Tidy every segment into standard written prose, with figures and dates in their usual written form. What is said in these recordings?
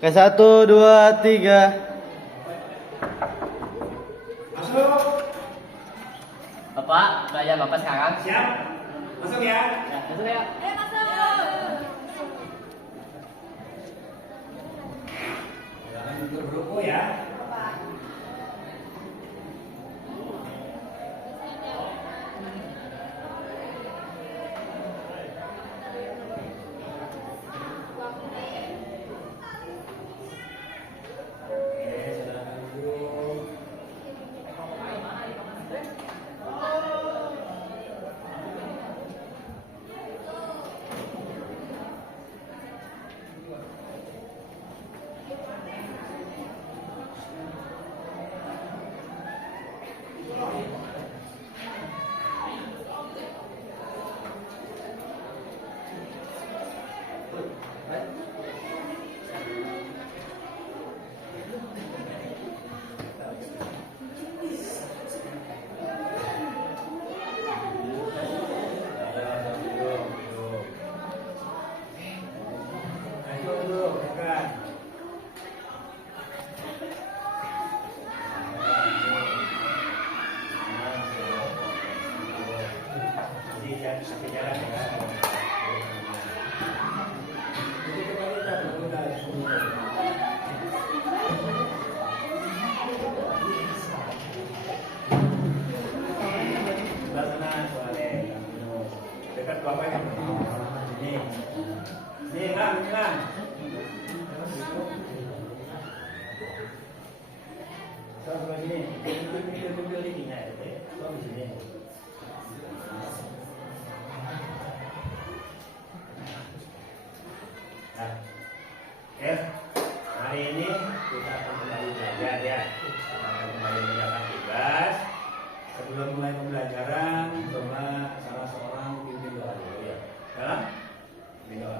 Ke 1, 2, 3. Masuk. Bapak, belajar Bapak sekarang. Siap. Masuk ya. Ya, masuk ya. Jangan duduk ruku ya. Oke, silakan duduk. Ayo duduk, makan. Jadi jalan ya. Jadi kembali tak berguna. Sebelah sana soalnya dekat bapaknya. Ini, ini kan, ini kan. So sebelah sini, ambil ininya itu. So di sini. Nah, oke. Hari ini kita akan kembali belajar ya. Kita akan kembali mengerjakan tugas. Sebelum mulai pembelajaran, coba salah seorang pimpin doa dulu ya. Ya? Pimpin doa.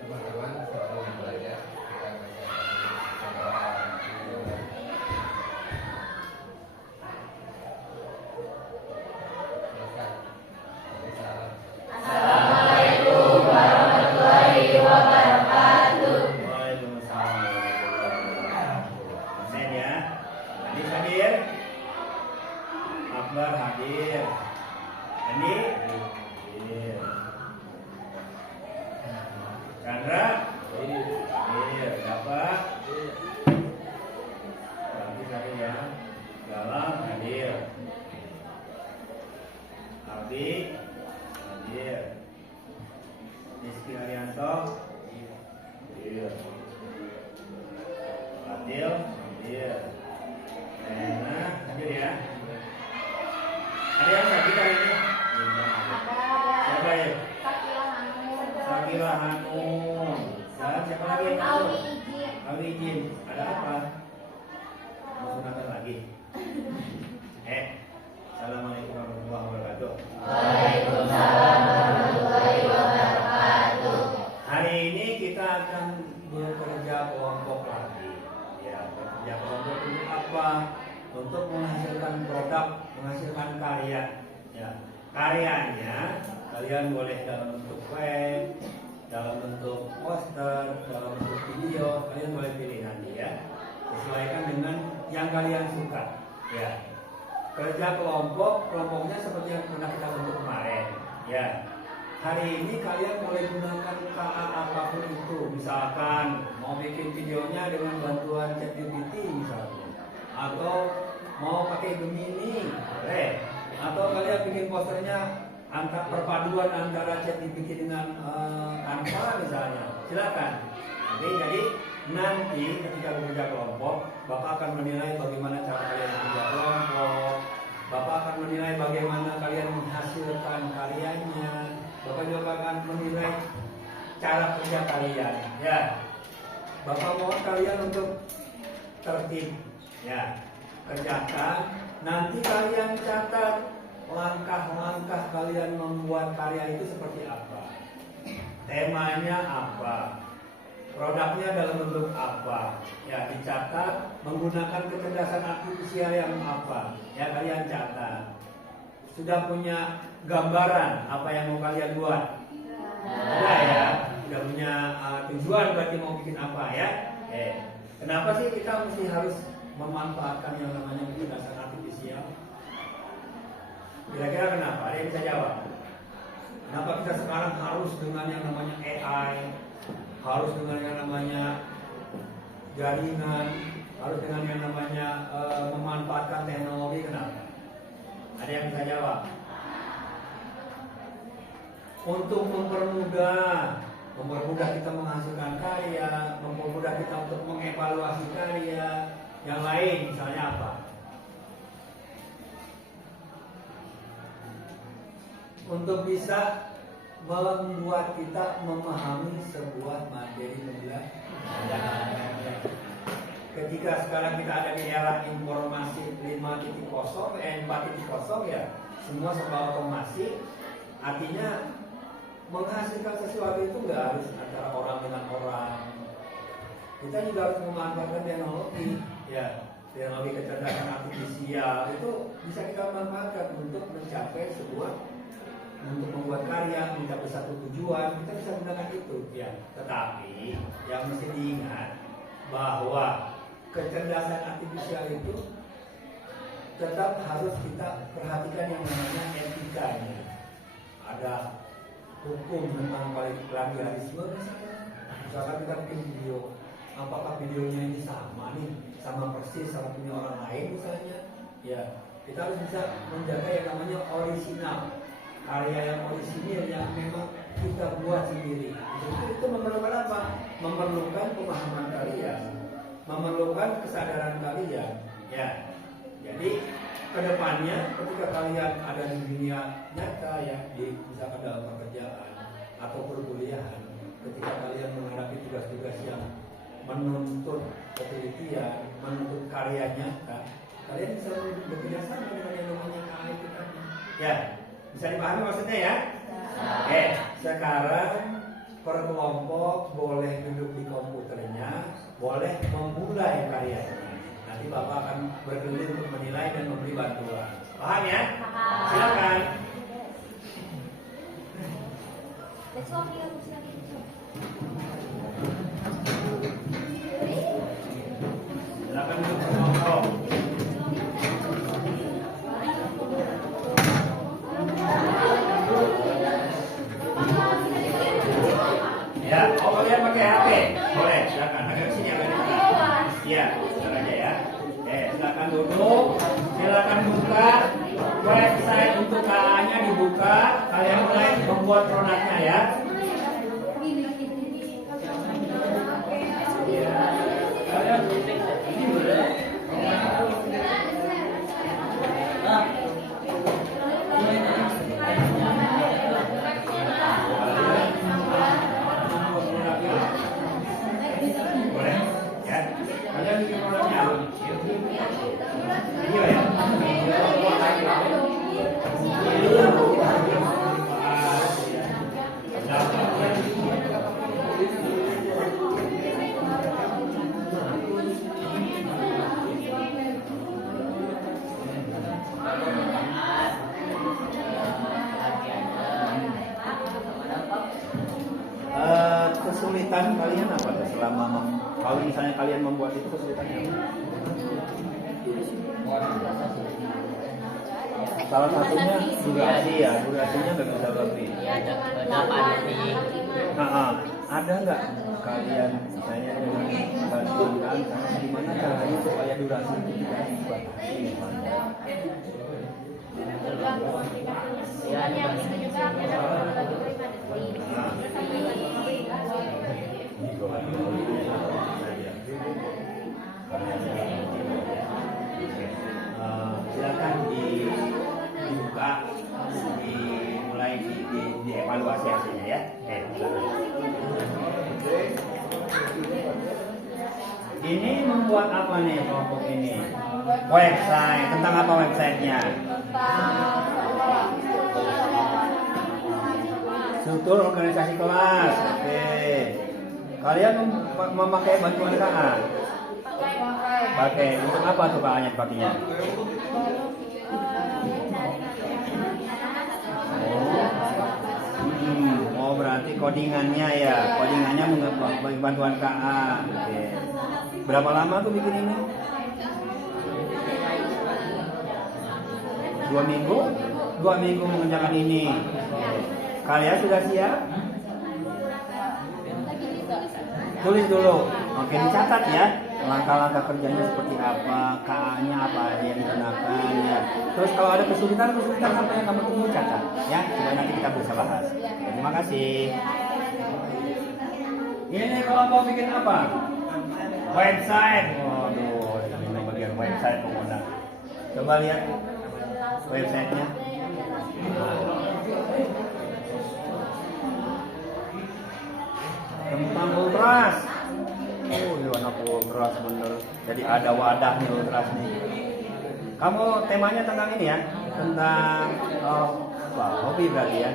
Teman-teman, sebelum belajar kita Waalaikumsalam warahmatullahi wabarakatuh. Absen ya. Andi hadir. Akbar hadir. Andi hadir. Chandra hadir. Bapak hadir ya. Galang hadir. Ardi hadir. Rizky Haryanto hadir. Adil hadir. Rena hadir ya. Ada yang sakit hari ini? Siapa ya? Sakila Hanum. Dan siapa lagi yang masuk? Awi Ijin. Ada apa? Mau sunatan lagi? Assalamualaikum warahmatullahi wabarakatuh. Hari ini kita akan bekerja kelompok lagi. Ya, bekerja kelompok untuk apa? Untuk menghasilkan produk, menghasilkan karya. Ya, karyanya kalian boleh dalam bentuk web, dalam bentuk poster, dalam bentuk video, kalian boleh pilih nanti ya. Sesuaikan dengan yang kalian suka. Ya. Kerja kelompok, kelompoknya seperti yang pernah kita bentuk kemarin. Ya. Hari ini kalian boleh gunakan KA apapun itu. Misalkan mau bikin videonya dengan bantuan ChatGPT misalnya, atau mau pakai Gemini, boleh. Atau kalian bikin posternya antara perpaduan antara ChatGPT dengan Canva misalnya, silakan. Jadi nanti ketika bekerja kelompok, Bapak akan menilai bagaimana cara kalian bekerja kelompok. Bapak akan menilai bagaimana kalian menghasilkan karyanya. Bapak juga akan menilai cara kerja kalian. Ya, Bapak mohon kalian untuk tertib. Ya, kerjakan. Nanti kalian catat langkah-langkah kalian membuat karya itu seperti apa. Temanya apa? Produknya dalam bentuk apa? Ya, dicatat menggunakan kecerdasan artifisial yang apa? Ya, kalian catat. Sudah punya gambaran apa yang mau kalian buat? Ada ya? tidak punya tujuan berarti mau bikin apa ya. Kenapa sih kita mesti harus memanfaatkan yang namanya kecerdasan artifisial? Kira-kira kenapa? Ada yang bisa jawab? Kenapa kita sekarang harus dengan yang namanya AI, harus dengan yang namanya jaringan, harus dengan yang namanya memanfaatkan teknologi? Kenapa? Ada yang bisa jawab? Untuk mempermudah kita menghasilkan karya, mempermudah kita untuk mengevaluasi karya. Yang lain misalnya apa? Untuk bisa membuat kita memahami sebuah materi pembelajaran. Ketika sekarang kita ada di era informasi 5.0, 4.0 ya, semua serba otomasi. Artinya menghasilkan sesuatu itu nggak harus antara orang dengan orang. Kita juga harus memanfaatkan teknologi, ya, teknologi kecerdasan artifisial itu bisa kita manfaatkan untuk mencapai sebuah, untuk membuat karya, mencapai satu tujuan. Kita bisa gunakan itu, ya. Tetapi yang mesti diingat bahwa kecerdasan artifisial itu tetap harus kita perhatikan yang namanya etikanya. Ada hukum tentang plagiarisme misalkan kita bikin video, apakah videonya ini sama persis sama punya orang lain misalnya, ya kita harus bisa menjaga yang namanya orisinal, karya yang orisinil yang memang kita buat sendiri. Itu memerlukan apa? Memerlukan pemahaman kalian, memerlukan kesadaran kalian, ya. Jadi kedepannya ketika kalian ada di dunia nyata ya, di misalkan dalam pekerjaan atau perkuliahan, ketika kalian menghadapi tugas-tugas yang menuntut ketelitian, menuntut karya nyata, kalian bisa bekerja sama dengan yang namanya AI itu tadi. Ya, bisa dipahami maksudnya ya? Oke, sekarang per kelompok boleh duduk di komputernya, boleh memulai karyanya. Nanti Bapak akan berkeliling untuk menilai dan memberi bantuan. Paham ya? Silakan. Silakan duduk di kelompok. Ya, kalian pakai HP? Boleh, silakan. Agak sini agak dekat. Iya, silakan aja ya. Silakan duduk. Silakan buka website untuk KA-nya dibuka. Kalian mulai membuat produknya ya. Boleh ya. Kalian bikin produknya. Iya ya. Kesulitan kalian apa tuh selama kalau misalnya kalian membuat itu, kesulitannya apa? Salah satunya durasi ya, durasinya nggak bisa lebih. Ada nggak kalian misalnya dengan bantuan gimana caranya supaya durasi itu juga dibatasi? Silakan dibuka, dimulai dievaluasi hasilnya ya. Ini membuat apa nih kelompok ini? Website. Tentang apa websitenya? Struktur organisasi kelas. Oke. Kalian memakai bantuan KA? Pakai. Untuk apa tuh KA-nya pakainya? berarti codingannya ya. Codingannya bagi bantuan KA. Oke. Berapa lama tuh bikin ini? 2 minggu? 2 minggu mengerjakan ini. Kalian sudah siap? Tulis dulu. Oke, dicatat ya. Langkah-langkah kerjanya seperti apa, KA-nya apa aja yang digunakan ya. Terus kalau ada kesulitan apa yang kamu tunggu catat ya. Supaya nanti kita bisa bahas. Terima kasih. Ini kalau mau bikin apa? Website. Waduh, ini bagian website pengguna. Coba lihat websitenya. Tentang ultras. Oh, ini warna ultras bener. Jadi ada wadah nih ultras nih. Kamu temanya tentang ini ya? Tentang hobi berarti ya?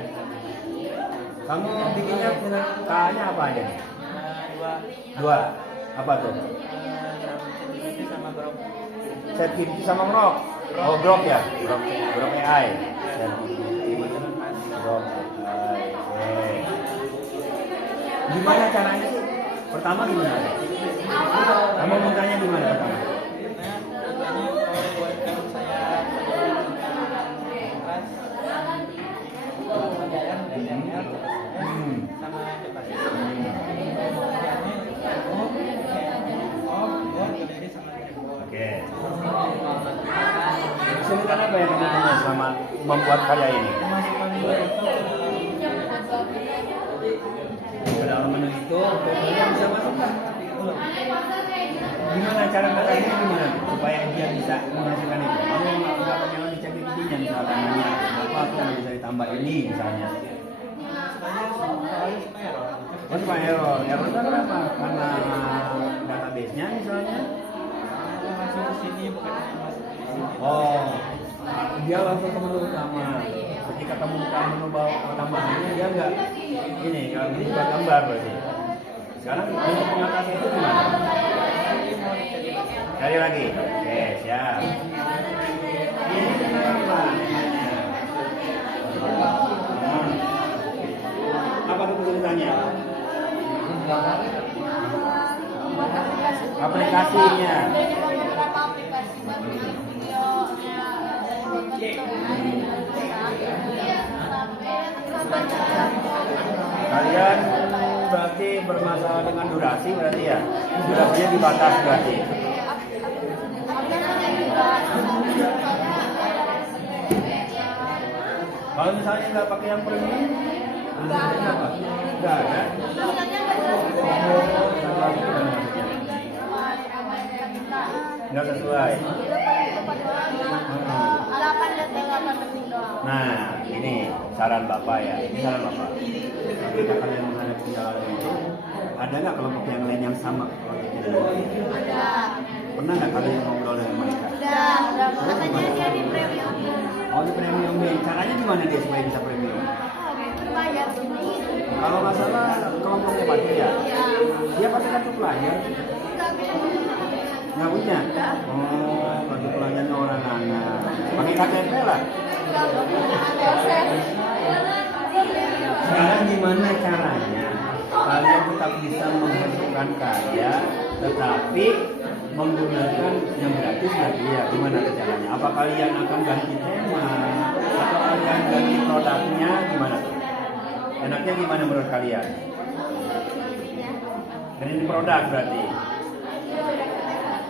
Kamu bikinnya dengan K-nya apa aja? Dua. Apa tuh? Set kiri sama grok. Oh, grok ya? Grok AI. Set kiri, grok AI. Gimana caranya sih? Pertama gimana? Kamu mintanya gimana pertama? Oke. Kesulitan apa yang kamu punya selama membuat karya ini? Dalam menu itu, kalian bisa masukkan. Gimana cara caranya gimana supaya dia bisa menghasilkan itu? Kamu nggak punya dicek giginya misalnya nanya apa tuh yang bisa ditambah ini misalnya. Oh, supaya error. Error itu kenapa? Karena database-nya misalnya. Oh, dia langsung ke menu utama. Ketika kamu buka menu bawah tambahannya dia enggak ini kalau ini bukan gambar berarti. Sekarang untuk mengatasi itu gimana? Cari lagi. Oke, siap. Ini kenapa? Apa tuh kesulitannya? Aplikasinya. Kalian berarti bermasalah dengan durasi berarti ya? Durasinya dibatas berarti. Kalau misalnya nggak pakai yang premium, apa? Nggak ada. Nggak sesuai. Nah, ini saran Bapak ya. Ini saran Bapak. Ketika kalian menghadapi kendala itu, ada nggak kelompok yang lain yang sama? Ada. Pernah nggak kalian ngobrol dengan mereka? Udah. Katanya dia di premium. Oh, di premium nih. Caranya gimana dia supaya bisa premium? Bayar sini. Kalau nggak salah kelompoknya Pak ya? Dia pakai kartu pelajar. Nggak punya? Oh, kartu pelajarnya orang anak. Pakai KTP lah. Sekarang gimana caranya kalian tetap bisa menghasilkan karya tetapi menggunakan yang gratis lagi ya? Gimana caranya? Apa kalian akan ganti tema atau kalian ganti produknya gimana? Enaknya gimana menurut kalian? Ganti produk berarti.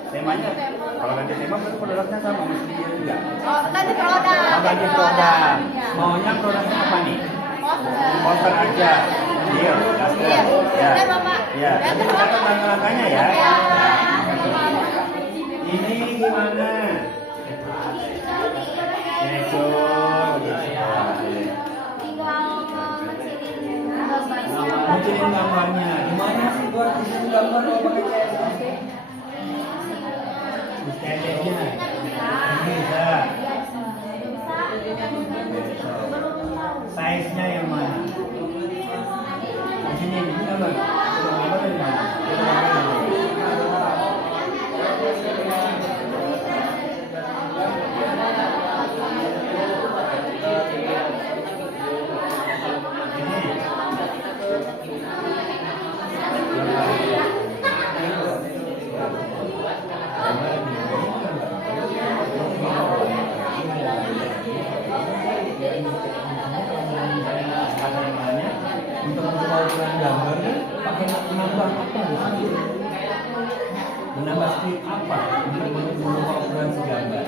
Temanya kalau ganti tema berarti produknya sama mesti dia juga. Oh, ganti produk. Oh, ganti produk. Maunya produknya apa nih? Poster aja. Iya, Iya. ya. Udah, Bapak. Ya, nanti kita akan langkah-langkahnya ya. Ini gimana? Itu munculin gambarnya. Gimana sih buat munculin gambar kalau pakai CSS? Stylenya bisa. Size-nya yang mana? Di sini, ini gambar. Gambar dari mana? menambah speed apa untuk mengubah ukuran segambar.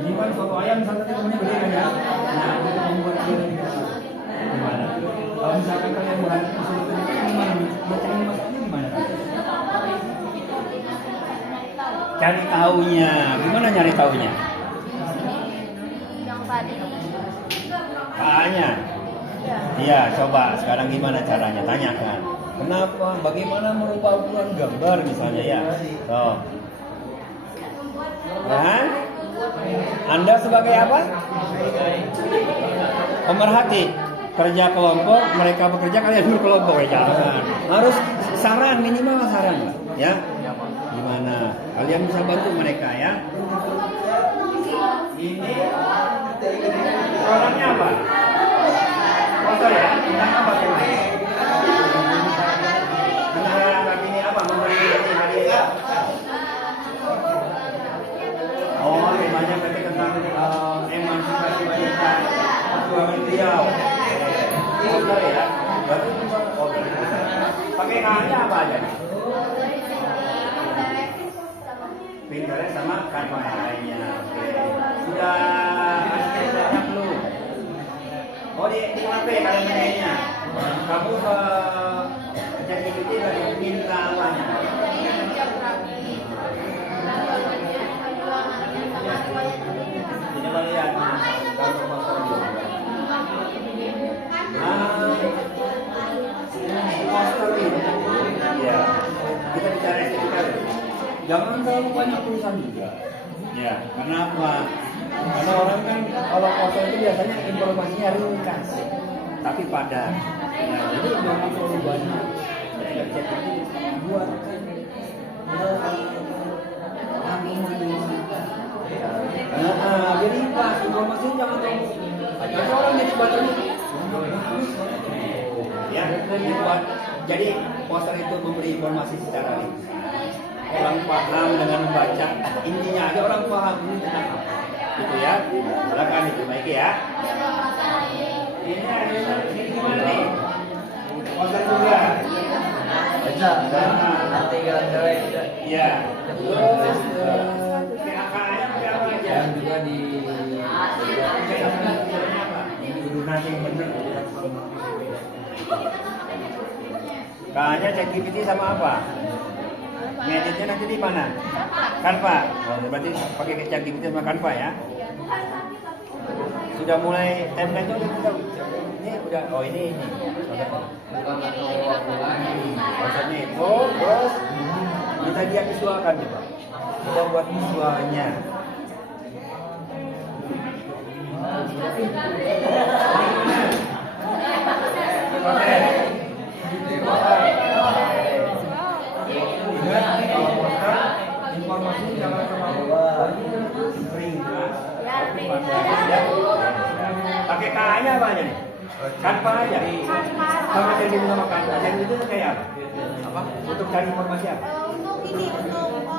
Ini kan soto ayam satu temennya gede kan ya. Nah, untuk membuat dia lebih kecil. Gimana? Kalau misalkan kalian bahan kesulitan itu gimana? Mencari masaknya gimana? Cari taunya. Gimana nyari taunya? Yang tadi. Kayaknya. Iya, coba sekarang gimana caranya? Tanyakan. Kenapa? Bagaimana merubah ukuran gambar misalnya ya? Oh. Dan Anda sebagai apa? Pemerhati. Kerja kelompok, mereka bekerja, kalian berkelompok ya jangan. Harus saran, minimal saran lah, ya. Gimana? Kalian bisa bantu mereka ya. Ini orangnya apa? Foto ya? Tentang apa ini? Tentang ini apa? Memberi hadiah. Oh, temanya berarti tentang emansipasi wanita perjuangan beliau. Foto ya? Berarti foto. Pakai kahannya apa aja nih? Pinterest sama Canva yang lainnya. Oke. Sudah aslinya belum? Oh di HP kalian mainnya. Kamu ChatGPT lagi minta apanya? Coba lihat. Poster ini. Ya. Kita bicara estetika. Jangan terlalu banyak tulisan juga. Ya, karena apa? Karena orang kan kalau poster itu biasanya informasinya ringkas, tapi padat. Ya, jadi jangan terlalu banyak. Cek ini buatkan jadi ringkas, informasinya jangan terlalu. Nanti orang jadi bacanya. Ya, dibuat. Jadi poster itu memberi informasi secara ringkas. Orang paham dengan membaca, intinya aja orang paham ini tentang apa, gitu ya. Silakan diperbaiki ya. Ini gimana nih? Poster juga. Bisa, nanti kalau cewek Ya. Terus PAK-nya pakai apa aja? Dan juga di Ini udah nanti bener. K-nya ChatGPT sama apa? Ngeditnya nanti di mana? Canva. Oh, berarti pakai ChatGPT sama Canva ya. Sudah mulai template-nya udah ini udah ini. bukan atau waktu lagi. Maksudnya itu terus kita dia visualkan coba. Kita buat visualnya. Oke. Informasi jangan terlalu ringkas. Pakai K-nya apa aja nih? Canva aja. Sama jadi sama Canva. Jadi itu kayak apa? Apa? Untuk cari informasi apa? Untuk ini, untuk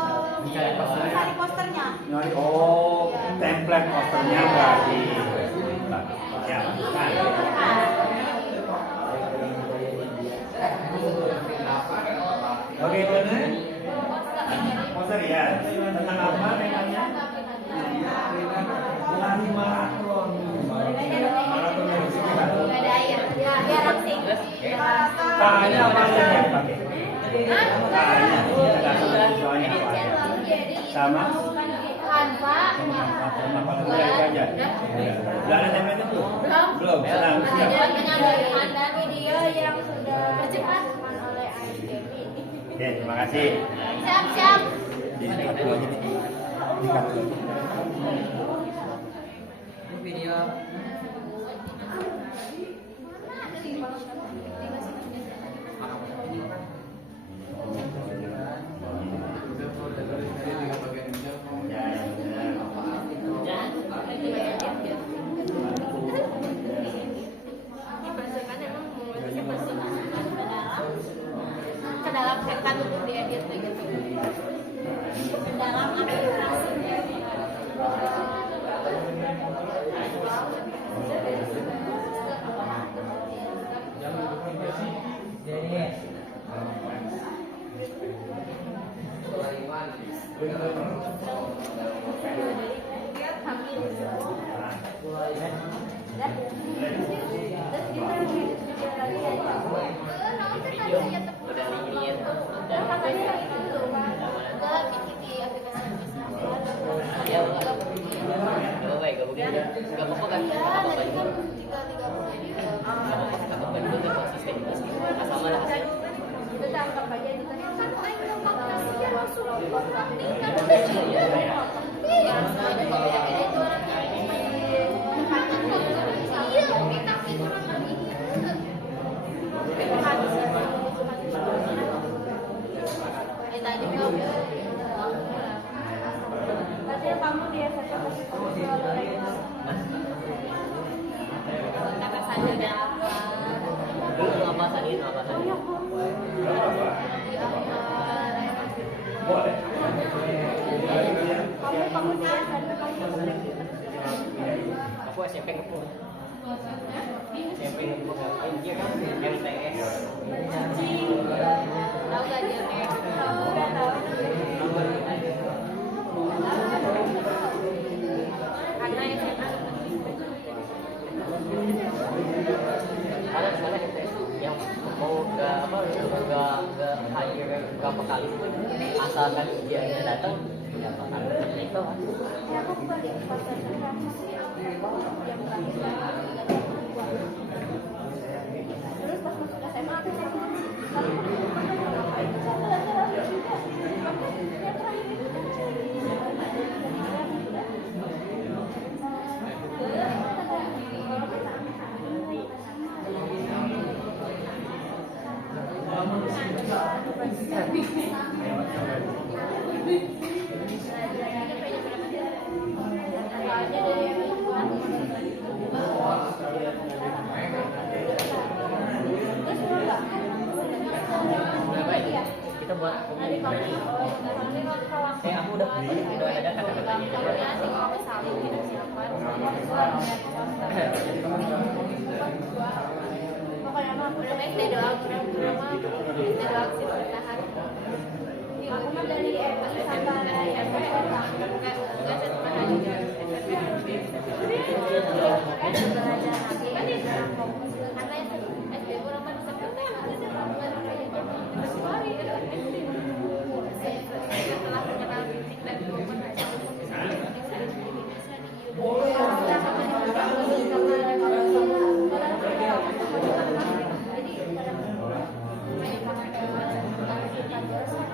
cari posternya. Nyari template posternya berarti. Ya. Oke, ini poster ya. Tentang apa temanya? Lari maraton. Maraton yang sekitar. Nggak ada air. Ya, biar langsing. Tanya apa aja yang dipakai? Tanya. Sama? Canva. Sama apa aja? Udah ada template itu? Belum. Belum. Senang. Siap. Ada video yang sudah dicetakkan oleh IDP. Oke, terima kasih. Siap-siap. Dikat dulu aja nih. Dikat dulu. video. Ke dalam kan untuk diedit begitu. Ke dalam aplikasinya. Kamu dia Aku SMP ngepul. SMP ngepul. Iya kan? MTS. tahu gak dia tahu karena SMA Ada misalnya MTS yang mau ke hire berapa kali pun asalkan dia datang ya bakal itu. ya aku bukan di pasar yang terakhir terus pas masuk SMA aku Kita buat aku udah ada kata-katanya. Pokoknya mah udah baik dari doa sih bertahan. Aku mah dari sampai SMP jadi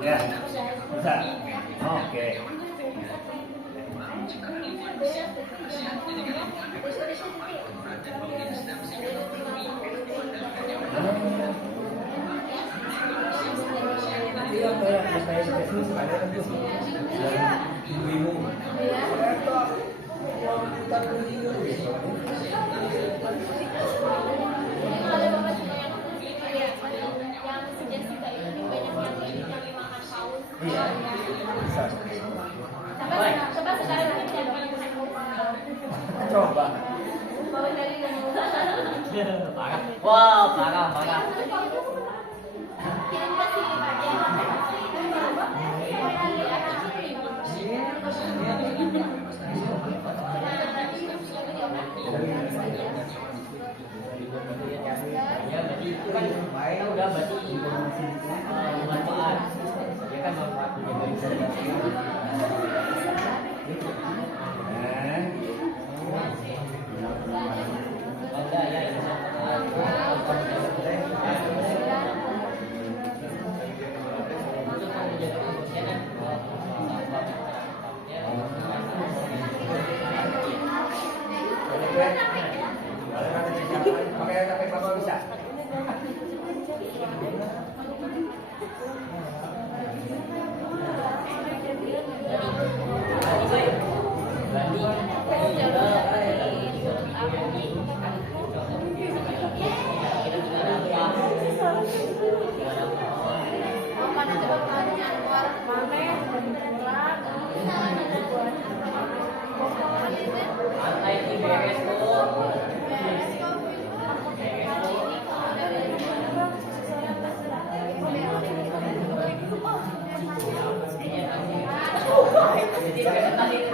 Ya, bisa. Oke. Iya, bisa. Coba sekarang kita Coba. Parah. Wow, parah, parah. kirim kasih Ya, berarti itu kan udah berarti manfaat. Ya kan manfaat menjaga ada ya ini untuk menjaga kebersihan. Pakai apa bisa? Santai ini beres kok. Jadi tadi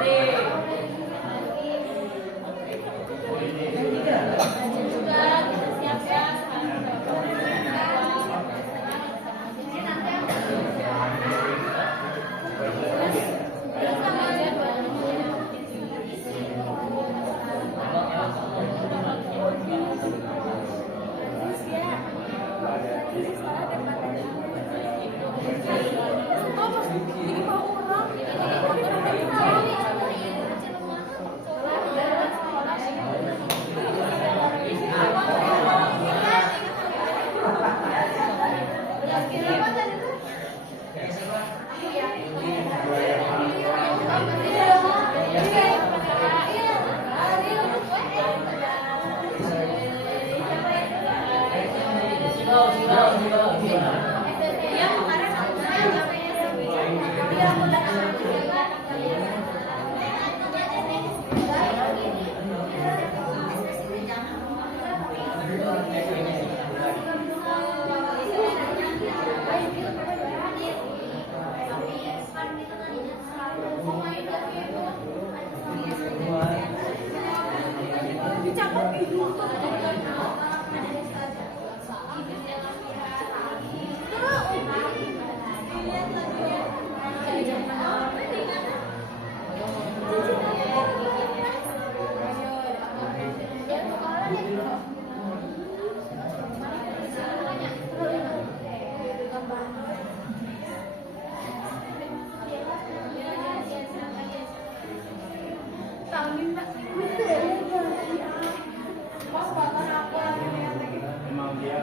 Memang dia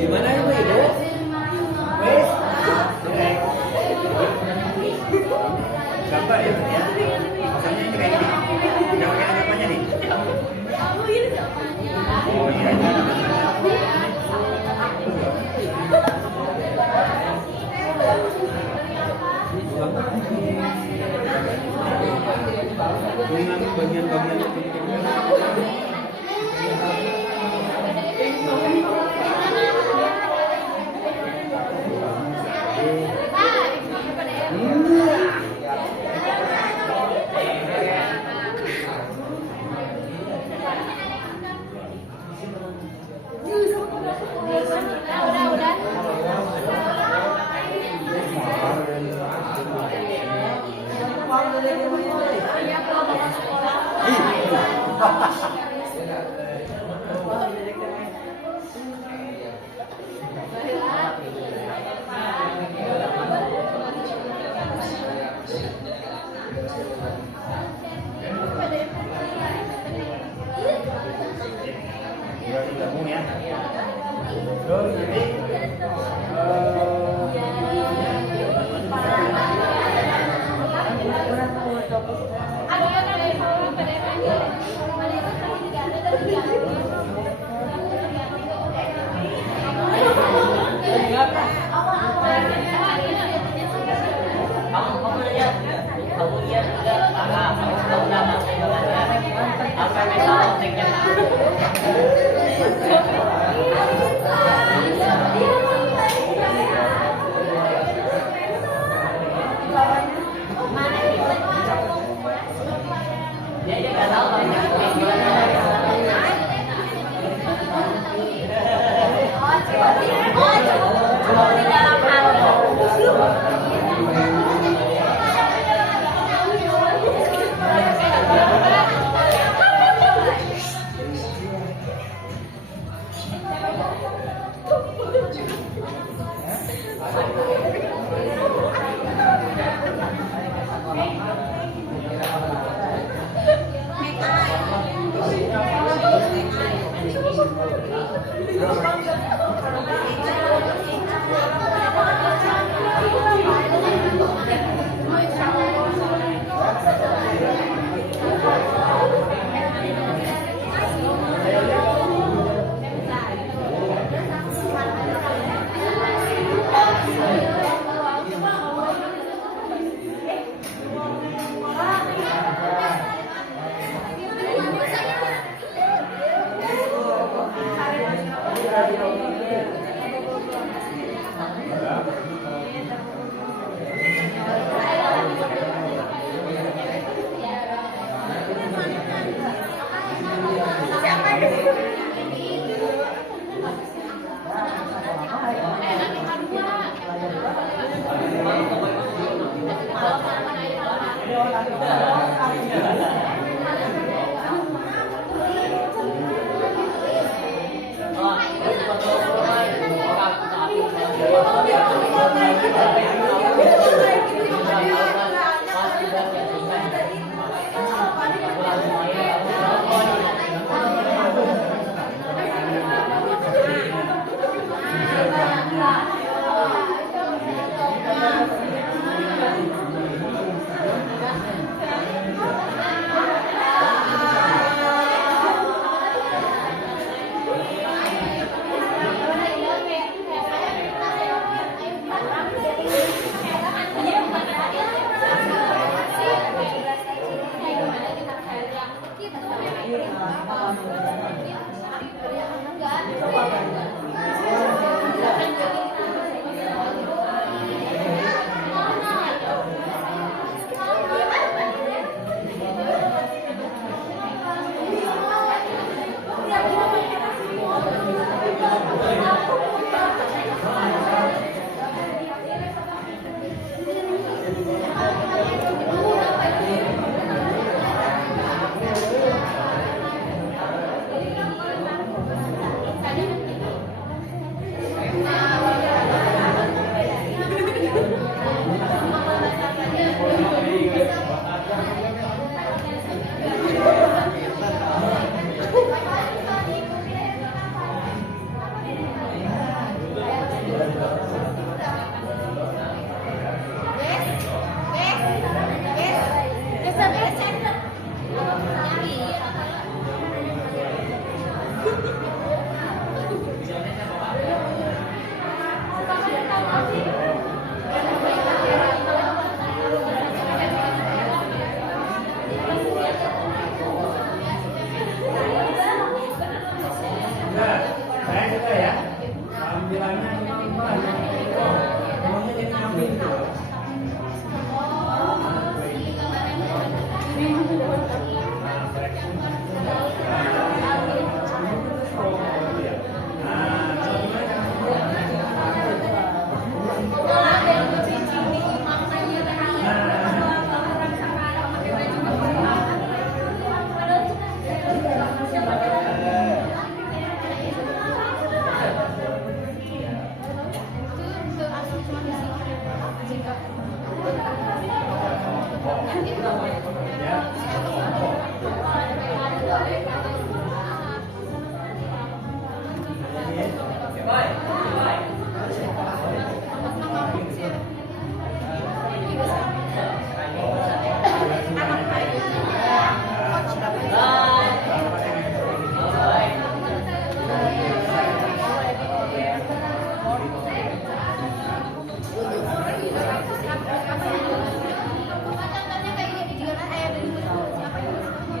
Gimana Ibu? Wes. Gambar ya, ya. Masanya ini kayak gini. Udah pakai harapannya nih. Oh iya. Bagian-bagian gabung ya. Terus jadi kamu lihat juga kakak, kamu nama apa metal teknya. Dia nggak tahu Iya. Contohnya kayak gini juga kan ayah dari siapa yang udah Pak.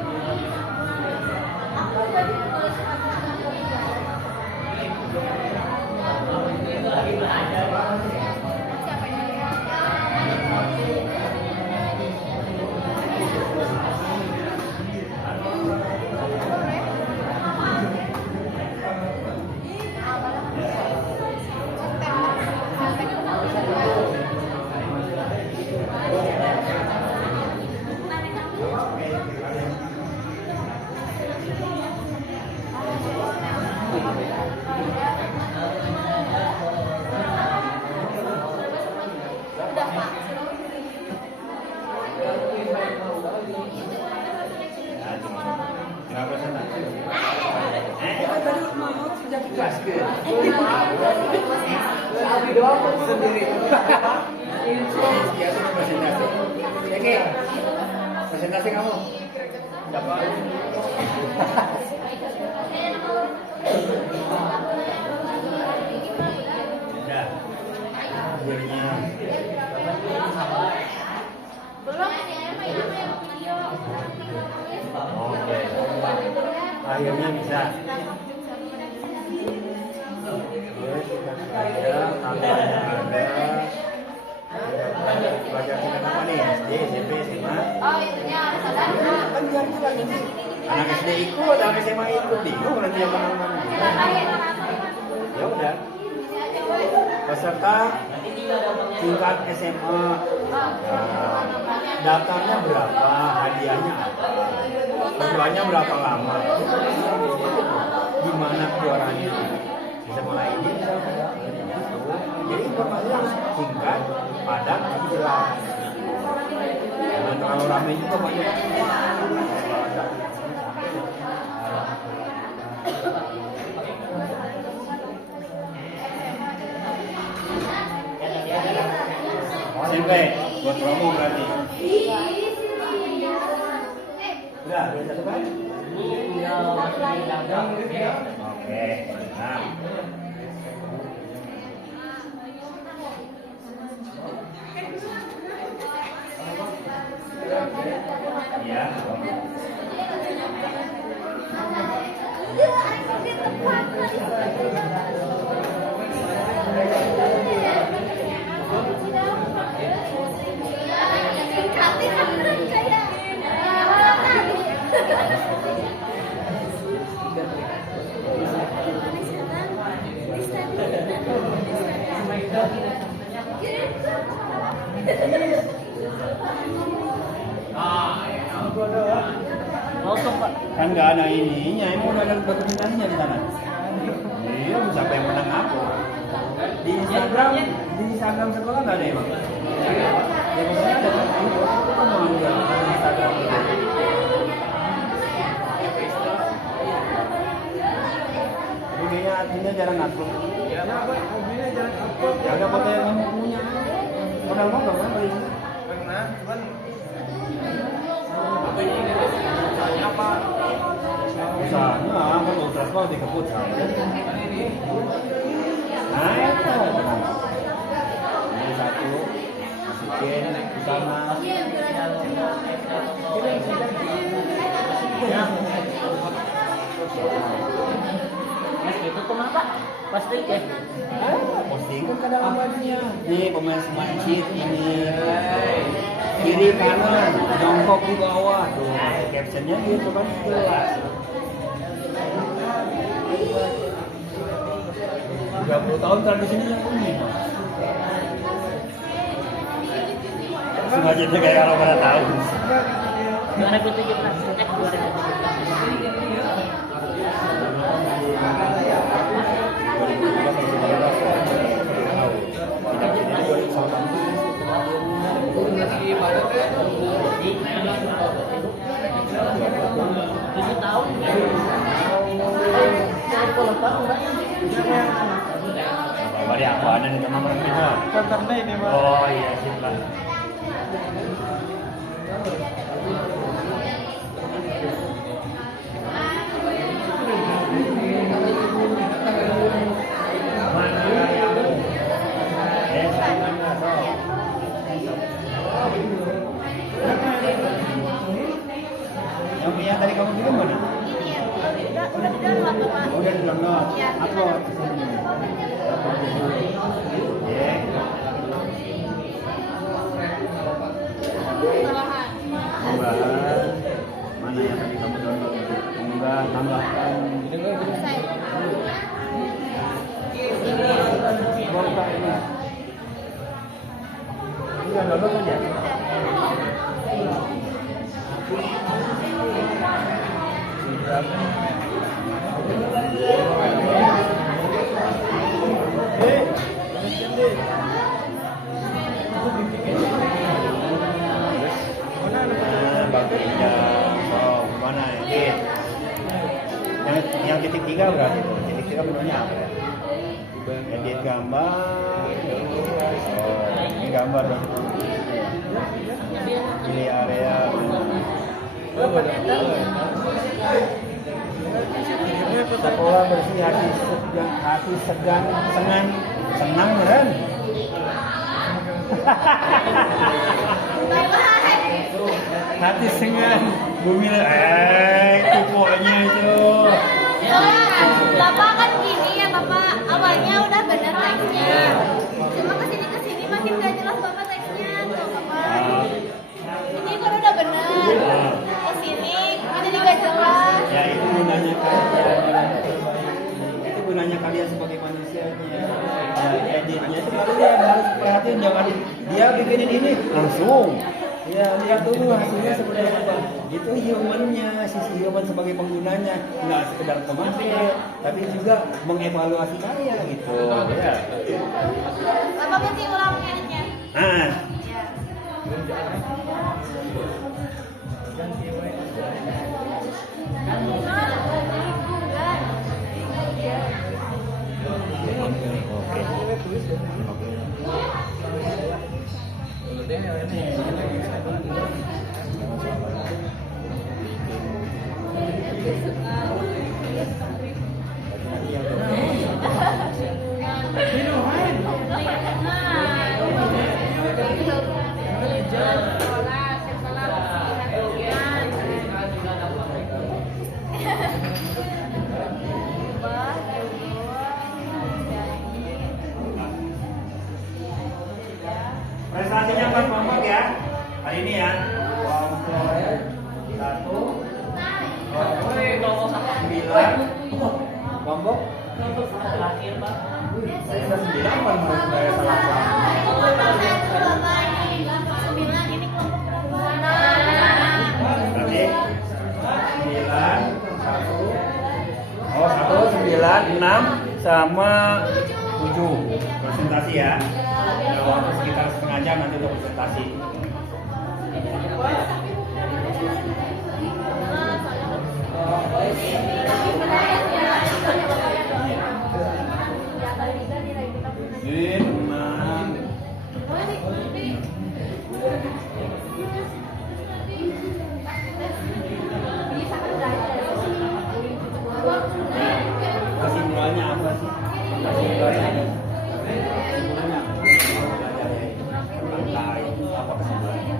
Kenapa sana? Tadi mau sejak gas ke. Abi doang sendiri. Biasa presentasi. Oke. Presentasi kamu. Siapa? Ya. Jadinya. Belum yang video. Oke. Akhirnya bisa. Belajar tingkat apa nih? SD, SMP, SMA? Oh, itunya harus ada anak. Kan biar jelas ini. Anak SD ikut, anak SMA ikut, bingung nanti yang mana-mana. Ya udah. Peserta tingkat SMA. Nah, daftarnya berapa? Hadiahnya apa? Perjuangannya berapa lama? Gimana juaranya? Bisa mulai ini. Jadi informasinya harus singkat, padat, tapi jelas. Jangan terlalu ramai juga banyak. SMP buat promo berarti. Udah, ada satu kan? Oke, nah. Ya. Kan nggak ada ininya, emang udah ada dokumentasinya di sana. Iya, siapa yang menang apa? Di Instagram sekolah nggak ada emang. Ya maksudnya ada kan? Itu kan mau di Instagram. Budinya adminnya jarang upload. Ya, adminnya jarang upload. Ya udah foto yang kamu punya. Modal mau nggak kan beli? Pernah, cuman apa? Usahanya kan ultras mau dikebut saya. Nah itu ini satu masukin di sana. Mas itu kemana Pak? Pasti ya. Posting kan kadang bajunya. Nih pemain semangat ini. Kiri kanan, jongkok di bawah tuh. Captionnya gitu kan jelas. 30 tahun tradisinya yang unik. Sengaja kayak orang pada tahu. 2017. 7 tahun ya. Bari apa ada nih teman kita? Contohnya ini Pak. Oh iya sip lah. Yang tadi kamu bilang mana? Ini ya, udah di download Bapak. Udah di download. Iya, Upload. Oke. Tambahan. Tambahan. Mana yang tadi kamu download? Enggak, tambahkan. Selesai. Bongkar ini. Enggak download aja. Mana edit? Yang titik 3 berarti itu. Titik 3 menunya apa ya? Edit gambar. Oh, ini gambar dong. Pilih area. Sekolah bersih hati segan senang beren. Hati sengan bumi itu pokoknya itu. Bapak kan gini ya Bapak, awalnya udah benar teksnya. Cuma kesini makin gak jelas Bapak teksnya tuh Bapak. Ini kan udah benar. Kesini jadi gak jelas. Ya itu gunanya kalian. Itu gunanya kalian sebagai manusianya. Ya, editnya itu kalian harus perhatiin, jangan dia bikinin ini langsung. Ya lihat dulu hasilnya seperti apa. Itu humannya, sisi human sebagai penggunanya, nggak sekedar pemakai, tapi juga mengevaluasi karya gitu. Ya. Bapak berarti ulang editnya. Nah, Ya. prestasinya buat kelompok ya hari ini ya. Kelompok 9 kelompok Terakhir Pak. saya 9 apa menurut saya salah berarti 9 6 sama 7 presentasi ya. Waktu sekitar setengah jam nanti untuk presentasi. Tenang. Kesimpulannya apa sih? Kesimpulannya apa kesimpulannya?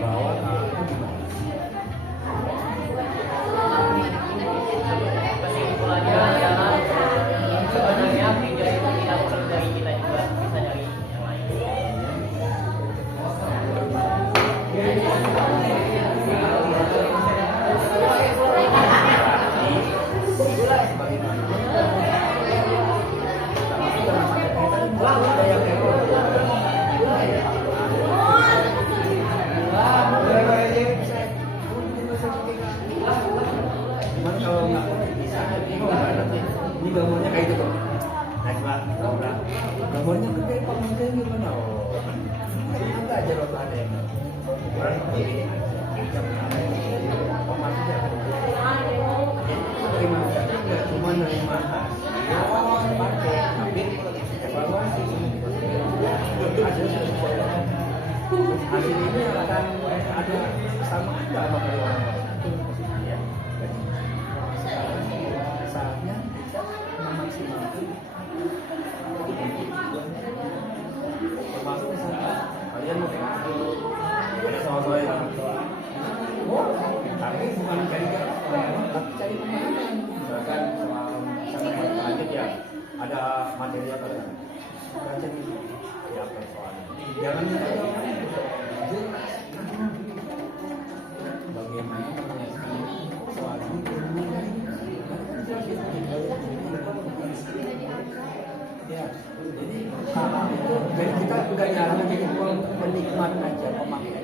Bahwa Kesimpulannya adalah sebenarnya video itu tidak perlu dari kita juga, bisa dari yang lain. Cuman kalau nggak bisa, ini gambarnya kayak gitu. Next lah, gambarnya gede pak, mungkin gimana? Oh, kan aja loh ada yang kurang Cuma nerima hasil pakai, tapi evaluasi hasil ini akan ada sama aja sama kayak orang ya. Saatnya kita memaksimalkan termasuk misalnya kalian mau sama saya tapi bukan cari tapi cari pemahaman. Misalkan sama lanjut ya ada materi apa kan baca dulu ya persoalan jangan bagaimana menyelesaikan soal ini ya jadi kita nggak nyalakan jadi penikmat aja pemakai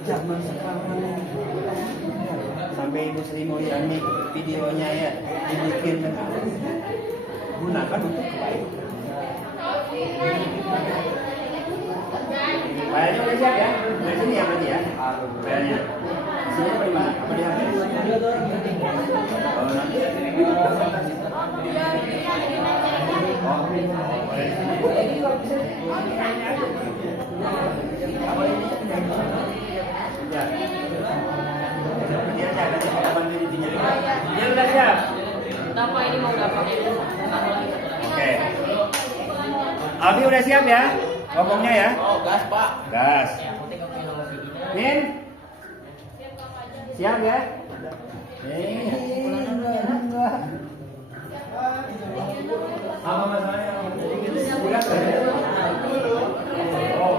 zaman sekarang sampai Ibu Sri Mulyani videonya ya dibikin gunakan untuk kebaikan. Kayaknya udah siap ya? Dari sini ya berarti ya? Kayaknya. Sini apa di mana? Apa di HP? Oh nanti. Apa ini? Ya. Dia ada kapan dirinya. Dia udah siap. Kenapa ini mau dapat? Oke. Aldi udah siap ya? Ngomongnya ya? Oh, gas, Pak. Gas. Yang penting aku nomor segini. Min? Siap ya? Enggak. Apa masalahnya? Udah kan? Oh.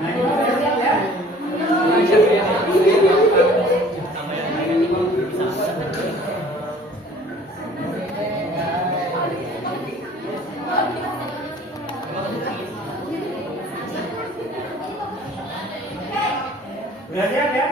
Nah, ini udah siap ya? Udah siap ya?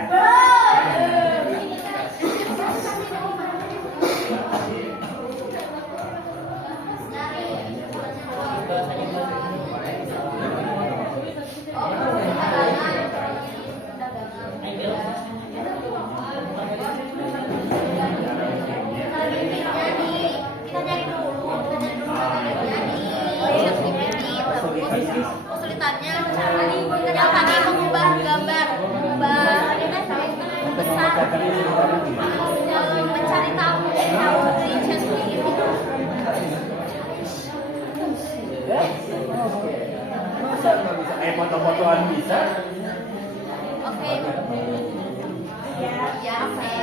Kesulitannya yang kami mengubah gambar, besar, mencari tahu dari chat ini. Masa nggak bisa? Foto-fotoan bisa? Oke. Ya, oke.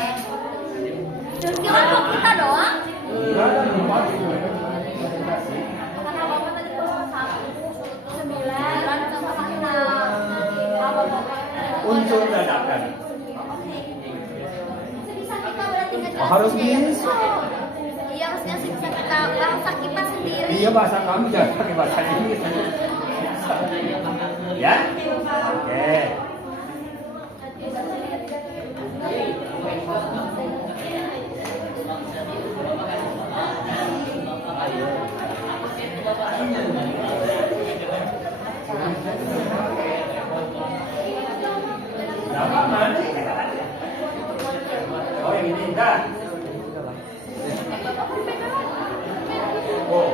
Kira kok kita doang? Enggak, ada empat. Karena bapak tadi pesan 9 sama 6. Unsur dadakan. Sebisa kita berarti ngejelasin. Harus bisa. Iya, maksudnya sebisa kita bahasa kita sendiri. Iya bahasa kami jangan pakai bahasa Inggris. Ya? Oke. Nama mana? Oh yang ini dah. Oh.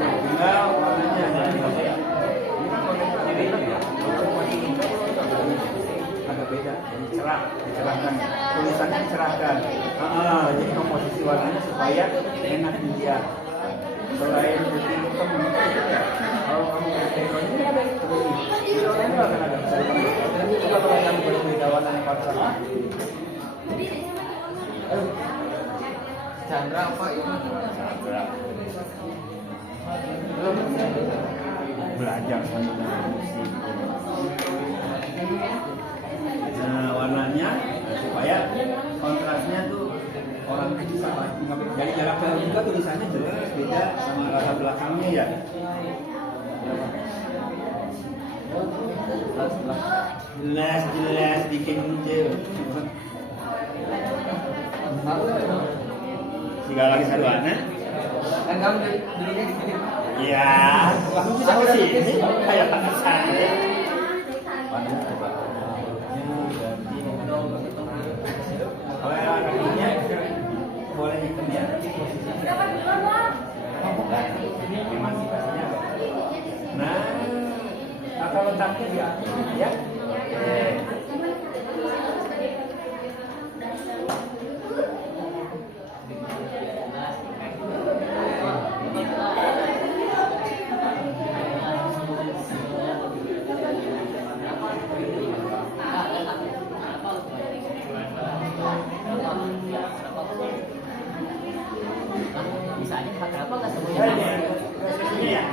Tinggal warnanya aja. Agak beda, jadi cerah, dicerahkan. Tulisannya dicerahkan. Jadi komposisi warnanya supaya enak dilihat. Selain putih hitam, kalau kamu pakai ini ada ini akan ada. Juga kalau yang berbeda warnanya warna Chandra apa ini? Chandra. Belajar sambil musik. Nah warnanya supaya kontrasnya tuh orang bisa dari jarak jauh juga tulisannya jelas beda sama latar belakangnya ya. Jelas bikin jel. Segala lagi saluana. Kan kamu belinya di sini. Iya, langsung bisa ke sini kayak pakai sate. Kalau yang kakinya boleh hitam ya. Emansipasinya. Nah, atau letaknya di atas, ya. Bisa aja kenapa nggak semuanya? Iya.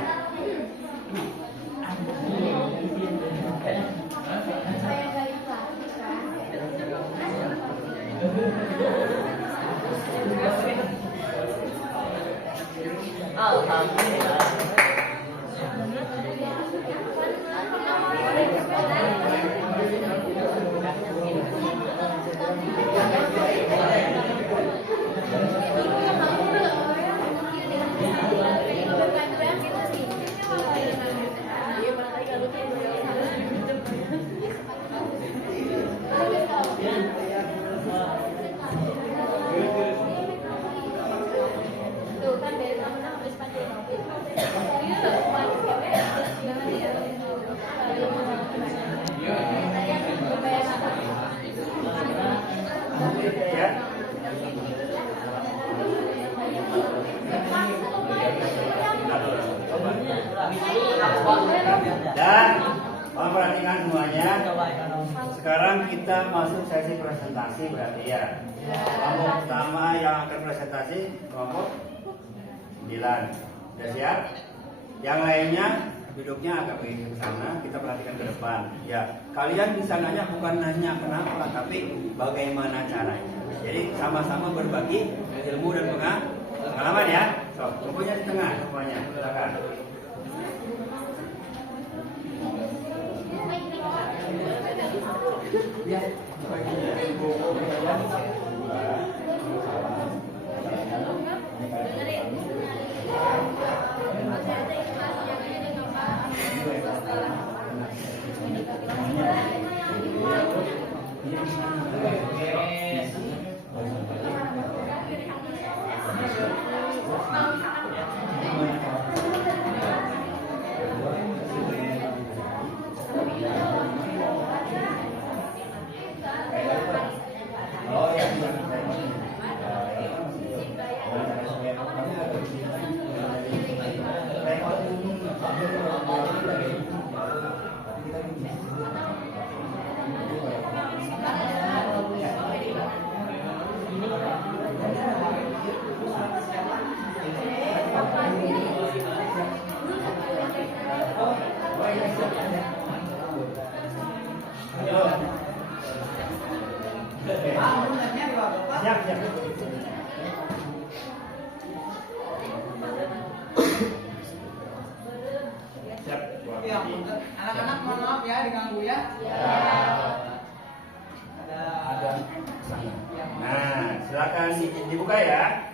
Alhamdulillah. Tuh kan dari kamu habis pakai Ya. Dan memperhatikan semuanya. Sekarang kita masuk sesi presentasi berarti ya. Kelompok pertama yang akan presentasi kelompok 9. Sudah siap? Yang lainnya duduknya agak begini ke sana, kita perhatikan ke depan. Ya, kalian bisa nanya bukan nanya kenapa, tapi bagaimana caranya. Jadi sama-sama berbagi ilmu dan pengalaman ya. So, kumpulnya di tengah semuanya. Silakan. Ya. Siap, siap. Siap. Ya, anak-anak mohon maaf ya diganggu ya. Ada. Nah, silakan dibuka ya.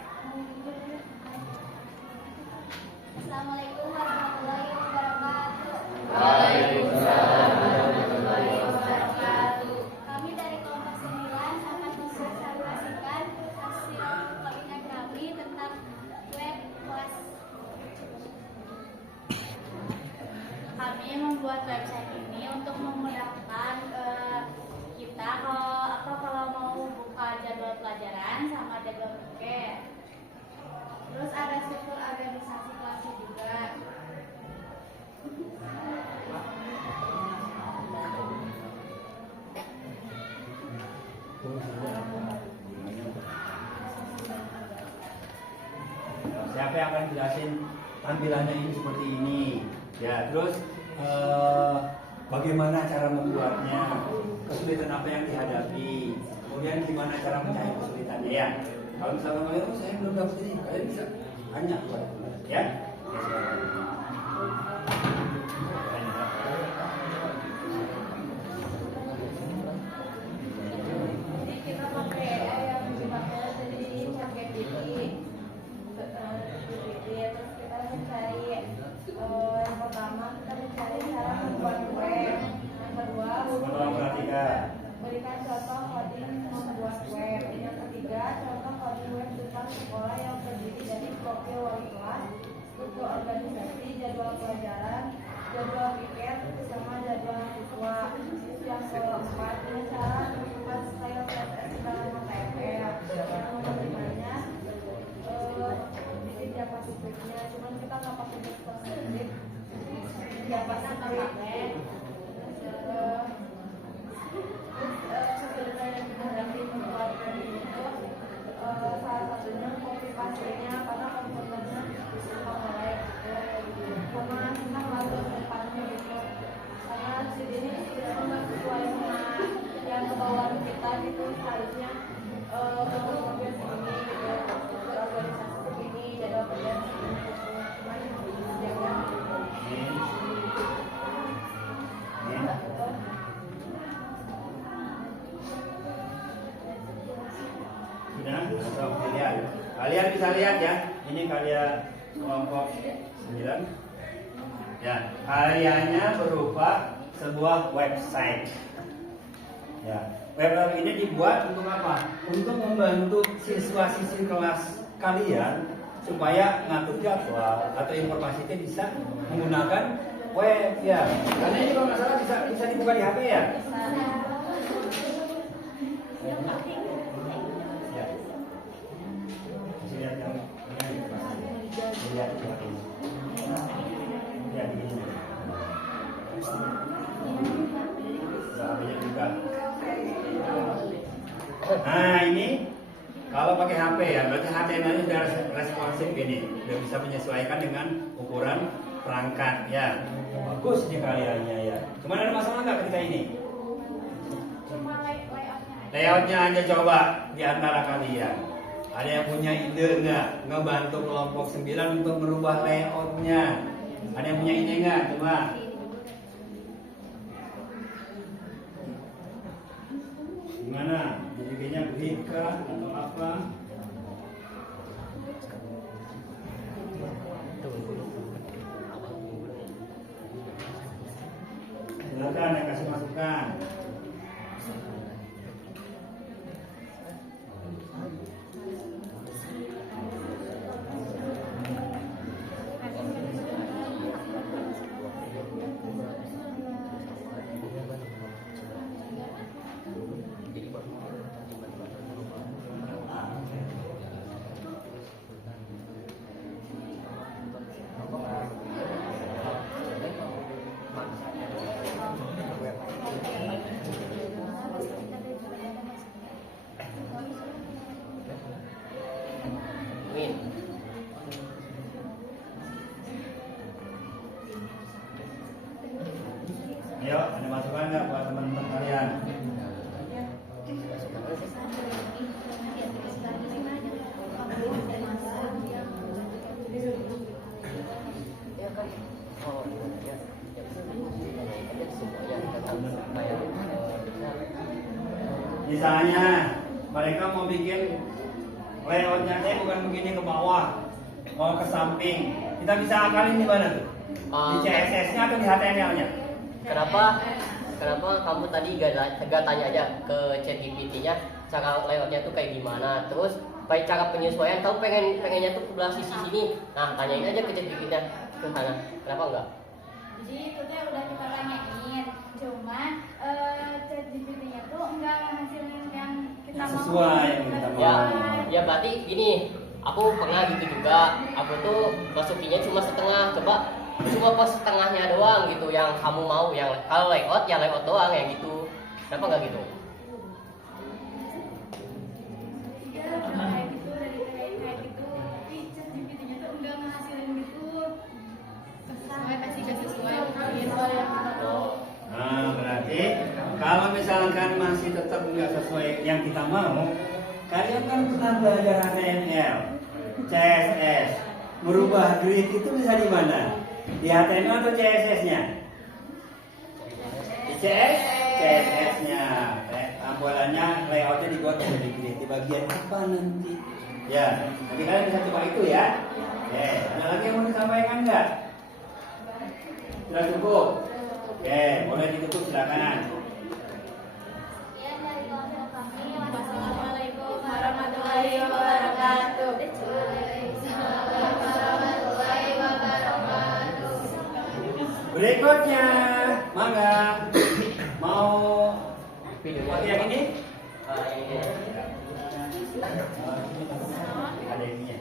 Assalamualaikum warahmatullahi wabarakatuh. Waalaikumsalam warahmatullahi wabarakatuh. Kami dari kelompok 9 akan mensosialisasikan hasil webinar kami tentang web kelas. Kami membuat website ini untuk memudahkan kita kalau mau buka jadwal pelajaran sama jadwal ujian. Terus ada struktur organisasi kelasnya juga. Siapa yang akan jelasin tampilannya ini seperti ini? Ya, terus bagaimana cara membuatnya? Kesulitan apa yang dihadapi? Kemudian gimana cara mencari kesulitannya ya? Kalau misalnya kalian, saya belum dapat ini, kalian bisa tanya kepada teman, ya? kelas, struktur organisasi, jadwal pelajaran, jadwal piket, sama jadwal siswa. Yang keempat, cara menentukan style PSS dalam KPR. Yang kelimanya, bikin Javascript-nya, cuman kita nggak pakai JavaScript. Kesulitan yang dihadapi membuat coding itu salah satunya copy paste-nya karena komputernya suka melek, sama senang lalu depannya gitu, karena di sini tidak sesuai sama yang kebawaan kita gitu, seharusnya fokus segini gitu, berorganisasi segini, jadwal kerja segini gitu, cuman jangan Kalian bisa lihat ya, ini karya kelompok 9. Ya, karyanya berupa sebuah website. Ya, website ini dibuat untuk apa? Untuk membantu siswa-siswi kelas kalian supaya ngatur jadwal atau informasi itu bisa menggunakan web ya. Karena ini kalau nggak salah bisa dibuka di HP ya. Nah ini kalau pakai HP ya, berarti HTML sudah responsif ini, sudah bisa menyesuaikan dengan ukuran perangkat ya. Bagus ini karyanya ya. Cuman ada masalah nggak ketika ini? cuma Layoutnya aja coba di antara kalian. Ada yang punya ide nggak? Ngebantu kelompok 9 untuk merubah layoutnya. Ada yang punya ide nggak? Coba. Gimana? Jadinya berika atau apa? Silakan yang kasih masukan. Ayo, ada masukan nggak buat teman-teman kalian? Misalnya mereka mau bikin layoutnya bukan begini ke bawah, mau ke samping. Kita bisa akalin di mana tuh? Di CSS-nya atau di HTML-nya? Kenapa kamu tadi gak tanya aja ke ChatGPT-nya cara layoutnya tuh kayak gimana? Terus baik cara penyesuaian, kamu pengennya tuh ke belah sisi sini. Nah, tanyain aja ke ChatGPT-nya ke sana. Kenapa enggak? Jadi itu tuh udah kita tanyain, cuman ChatGPT-nya tuh enggak menghasilin yang kita mau. Sesuai yang kita mau. Ya berarti gini, aku pernah gitu juga. Aku tuh masukinnya cuma setengah, cuma pas setengahnya doang gitu yang kamu mau. Yang kalau layout ya layout doang yang gitu. Kenapa enggak gitu? Iya, kayak gitu dari kayak gitu. Tapi ChatGPT-nya tuh enggak menghasilin gitu. Sesuai pasti gak sesuai yang kita mau. Nah, berarti kalau misalkan masih tetap nggak sesuai yang kita mau, kalian kan pernah belajar HTML, CSS, merubah grid itu bisa di mana? Di HTML atau CSS-nya? Di CSS-nya. Tampilannya layoutnya dibuat jadi grid di bagian apa nanti? Ya, nanti kalian bisa coba itu ya. Oke, ada lagi yang mau disampaikan nggak? Sudah cukup? Oke, boleh ditutup silakan. Sekian dari kelompok kami. Wassalamualaikum warahmatullahi wabarakatuh. Berikutnya, mangga mau pakai yang ini? Ini. Ada ininya.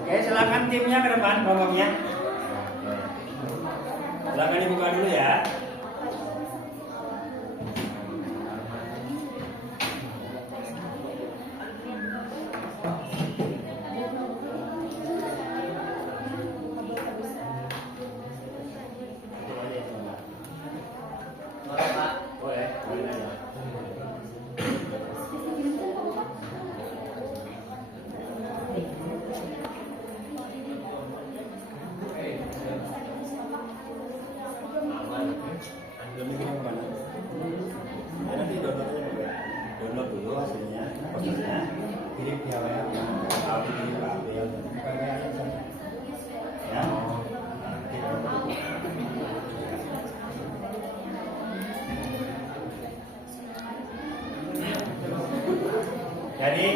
Oke, silakan timnya ke depan, kelompoknya. Silakan dibuka dulu ya. Boleh, Pak. Boleh, boleh aja. Belum bikin yang mana? Ya, nanti download aja dulu. Download dulu hasilnya, posisinya, kirim via WA, atau kirim ke Abel, bukan WA aja sana. Ya. Nanti download. Jadi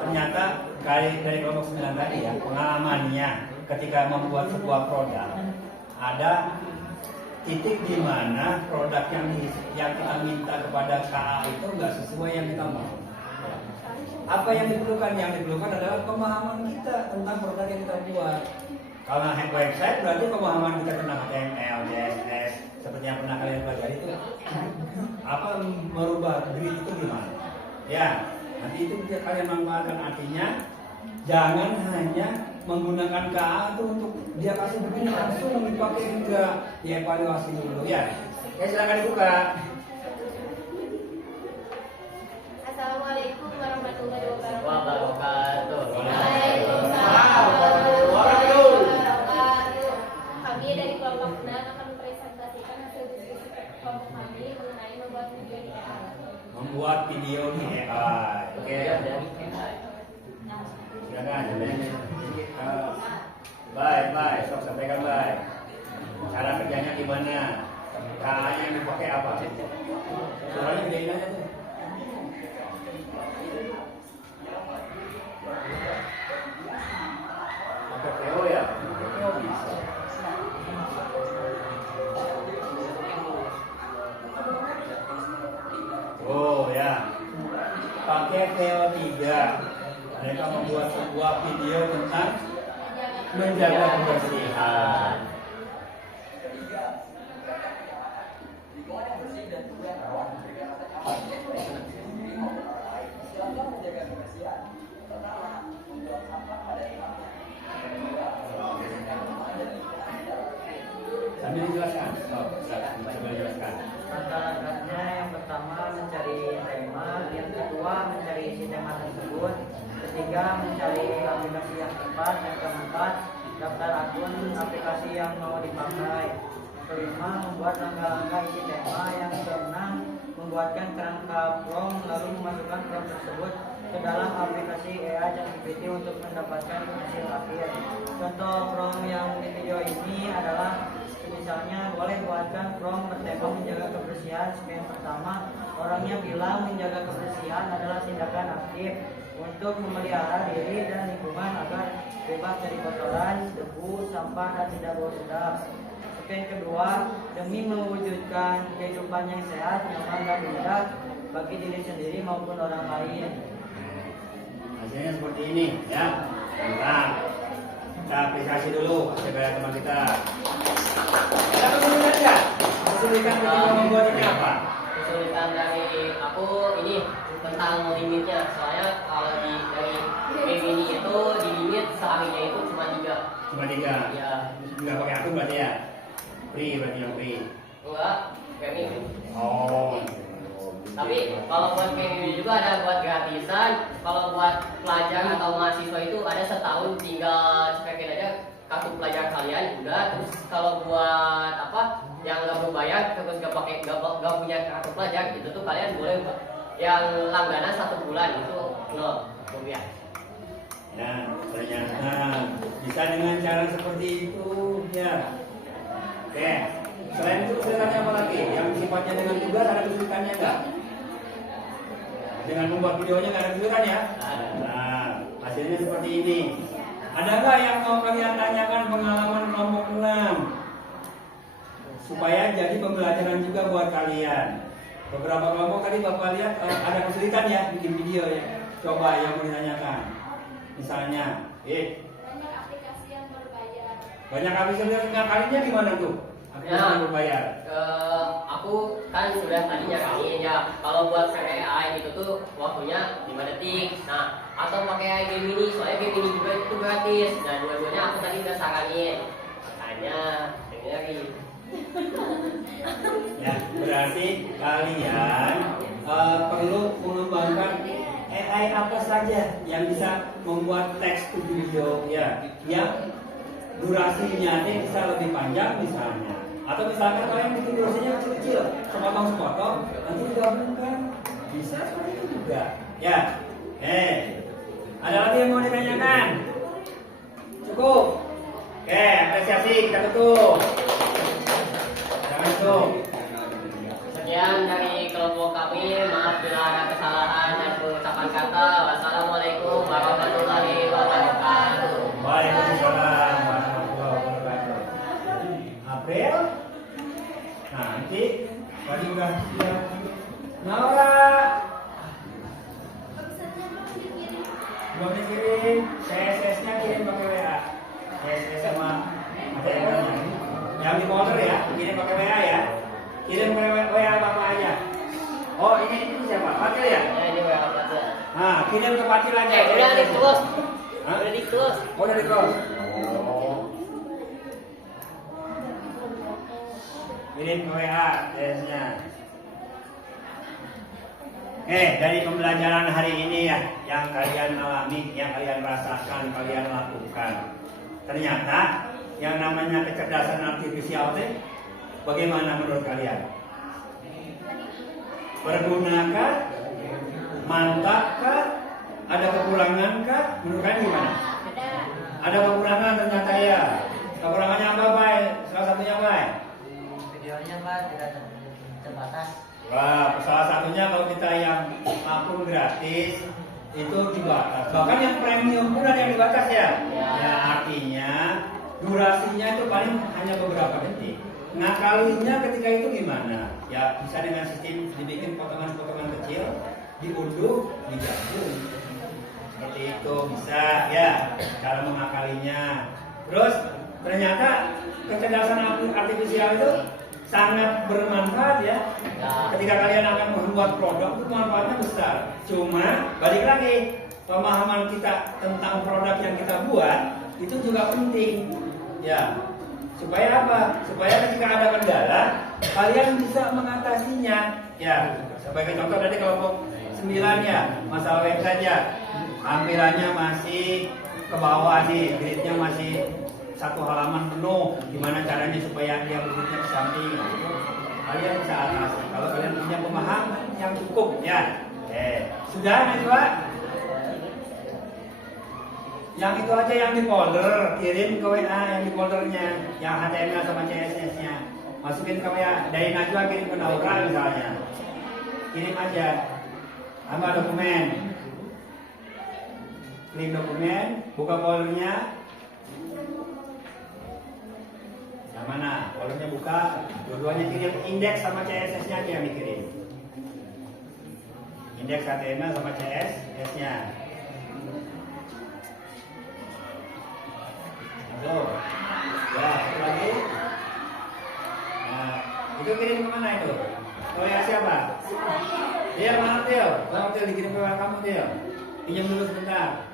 ternyata dari kelompok 9 tadi ya, pengalamannya ketika membuat sebuah produk ada titik di mana produk yang kita minta kepada KA itu nggak sesuai yang kita mau. Apa yang diperlukan? Yang diperlukan adalah pemahaman kita tentang produk yang kita buat. Kalau hack website berarti pemahaman kita tentang HTML, CSS, seperti yang pernah kalian pelajari itu apa merubah grid itu gimana? Ya, nanti itu bisa kalian manfaatkan, artinya jangan hanya menggunakan KA itu untuk dia kasih begini langsung dipakai juga, dievaluasi dulu ya. Oke, silakan dibuka. Assalamualaikum warahmatullahi wabarakatuh. Wabarakatuh. Waalaikumsalam warahmatullahi wabarakatuh. Kami dari kelompok 6 akan mempresentasikan hasil diskusi kelompok kami mengenai membuat video di AI. Membuat video di AI. Oke. Silakan. Baik, sok sampaikan baik. Cara kerjanya gimana? KA-nya yang dipakai apa? Soalnya gedein aja tuh. Pakai PO ya? PO bisa. Oh ya, pakai VO3. Mereka membuat sebuah video tentang menjaga kebersihan. Sambil dijelaskan. Coba dijelaskan. Langkah-langkahnya yang pertama mencari tema, yang kedua mencari isi tema tersebut, ketiga mencari aplikasi yang tepat, yang keempat daftar akun aplikasi yang mau dipakai, yang kelima membuat langkah-langkah isi tema, yang keenam membuatkan kerangka prompt lalu memasukkan prompt tersebut ke dalam aplikasi AI ChatGPT untuk mendapatkan hasil akhir. Contoh prompt yang di video ini adalah misalnya boleh buatkan prompt bertema menjaga kebersihan. Yang pertama, orangnya bilang menjaga kebersihan adalah tindakan aktif untuk memelihara diri dan lingkungan agar bebas dari kotoran, debu, sampah, dan tidak bau sedap. Yang kedua, demi mewujudkan kehidupan yang sehat, nyaman, dan indah bagi diri sendiri maupun orang lain. Hasilnya seperti ini ya. Nah, kita apresiasi dulu kepada teman kita. Ada kesulitan nggak? Kesulitan ketika membuat ini apa? Kesulitan dari aku ini tentang limitnya. Soalnya kalau dari ini itu di limit seharinya itu cuma 3. Cuma 3. Ya. Nggak pakai akun berarti ya? Free berarti yang free. Enggak, kayak ini. Oh. Tapi kalau buat kayak gini juga ada buat gratisan. Kalau buat pelajar atau mahasiswa itu ada setahun, tinggal cekin aja kartu pelajar kalian udah. Terus kalau buat apa yang nggak berbayar bayar terus gak punya kartu pelajar, itu tuh kalian boleh yang langganan 1 bulan itu 0 rupiah. Ya, ternyata bisa dengan cara seperti itu ya. Oke, selain itu kesulitannya apa lagi? Yang sifatnya dengan tugas ada kesulitannya enggak? Dengan membuat videonya nggak ada kesulitan ya? Nah, hasilnya seperti ini. Ada nggak yang mau kalian tanyakan pengalaman kelompok 6? Supaya jadi pembelajaran juga buat kalian. Beberapa kelompok tadi Bapak lihat ada kesulitan ya bikin video ya. Coba yang mau ditanyakan. Misalnya, Banyak aplikasi yang berbayar. banyak aplikasi yang ngakalinya gimana tuh? Aplikasi Ya. yang berbayar. Aku kan sudah tadi nyaranin ya, kalau buat AI itu tuh waktunya 5 detik. Nah, atau pakai game ini, soalnya game ini juga itu gratis. Dan dua-duanya aku tadi udah saranin. Makanya dengerin. Ya, berarti kalian perlu mengembangkan AI apa saja yang bisa membuat teks to video ya, yang durasinya bisa lebih panjang misalnya. Atau misalkan kalian bikin durasinya kecil-kecil, sepotong-sepotong, nanti digabungkan, bisa seperti itu juga. Ya, ada lagi yang mau ditanyakan? Cukup? Oke, apresiasi kita tutup. Jangan tutup. Sekian dari kelompok kami. Maaf bila ada kesalahan dan pengucapan kata. Wassalamualaikum warahmatullahi wabarakatuh. Waalaikumsalam warahmatullahi wabarakatuh. April? Nanti tadi udah siap. Naura, Pesannya belum dikirim. belum dikirim. CSS-nya kirim pakai WA. CSS sama materialnya. Yang di folder ya, kirim pakai WA ya. Kirim pakai WA Bapak aja. Oh ini siapa? Patil ya? Ya, ini WA Plaza. Nah, kirim ke Patil aja. Udah di close. Hah? Udah di close. Oh, udah di close. Kirim ke WA CSS-nya. Dari pembelajaran hari ini ya, yang kalian alami, yang kalian rasakan, kalian lakukan. Ternyata yang namanya kecerdasan artifisial itu bagaimana menurut kalian? Bergunakah? Mantapkah? Ada kekurangankah? Menurut kalian gimana? Ada. Ada kekurangan ternyata ya. Kekurangannya apa, Bay? Salah satunya, Bay? Videonya Pak tidak terbatas. Wah, salah satunya kalau kita yang akun gratis itu dibatas. Bahkan yang premium pun ada yang dibatas ya. Ya artinya durasinya itu paling hanya beberapa detik. Ngakalinya ketika itu gimana? Ya bisa dengan sistem dibikin potongan-potongan kecil, diunduh, digabung. Seperti itu bisa ya cara mengakalinya. Terus ternyata kecerdasan artifisial itu sangat bermanfaat ya. Ketika kalian akan membuat produk itu manfaatnya besar. Cuma balik lagi, pemahaman kita tentang produk yang kita buat itu juga penting. Ya. Supaya apa? Supaya ketika ada kendala, kalian bisa mengatasinya. Ya. Sebagai contoh tadi kelompok 9 ya, masalah website ya. Tampilannya masih ke bawah nih, gridnya masih satu halaman penuh. Gimana caranya supaya dia gridnya ke samping? Gitu. Kalian bisa atasi kalau kalian punya pemahaman yang cukup ya. Sudah Najwa? Yang itu aja yang di folder, kirim ke WA yang di foldernya, yang HTML sama CSS-nya. Masukin ke WA dari Najwa, kirim ke Naura misalnya. Kirim aja. Tambah dokumen. Klik dokumen, buka foldernya. Yang mana? Foldernya buka, dua-duanya kirim indeks sama CSS-nya aja yang dikirim. Indeks HTML sama CSS-nya. Tuh. Ya, satu lagi. Nah, itu kirim kemana itu? Oh ya siapa? Dia mana Tio? Bang Tio dikirim ke WA kamu Tio. Pinjam dulu sebentar.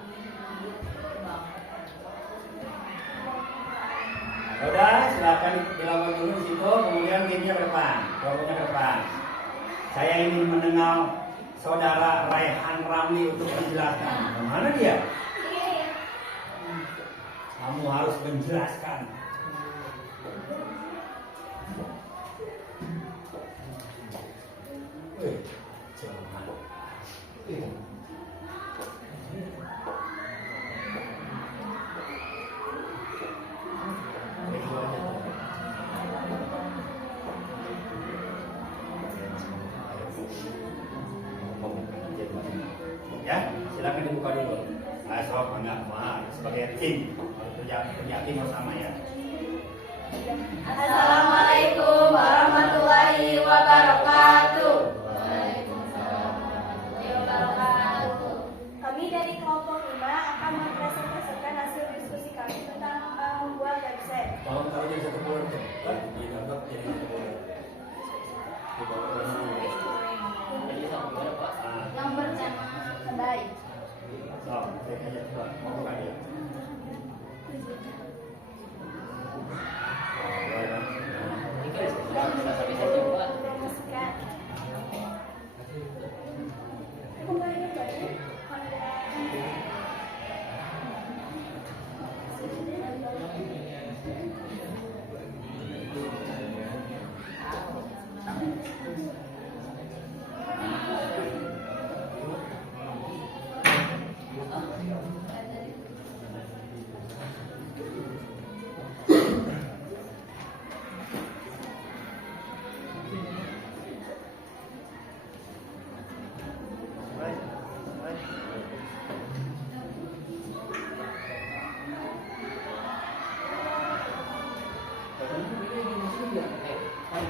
Udah, silakan dilakukan dulu di situ, kemudian gamenya ke depan, logonya ke depan. Saya ingin mendengar saudara Raihan Ramli untuk menjelaskan. Mana dia? Kamu harus menjelaskan. silakan dibuka dulu. Sob, enggak, sebagai tim, kerja tim bersama ya. Assalamualaikum warahmatullahi wabarakatuh. Kami dari kelompok 5 akan mempresentasikan hasil diskusi kami tentang membuat website. Tolong taruh jadi satu bulan cepat, ditambah jadi satu bulan. Yang bertema kedai. Sob, saya aja coba mau buka dia. Promosikan.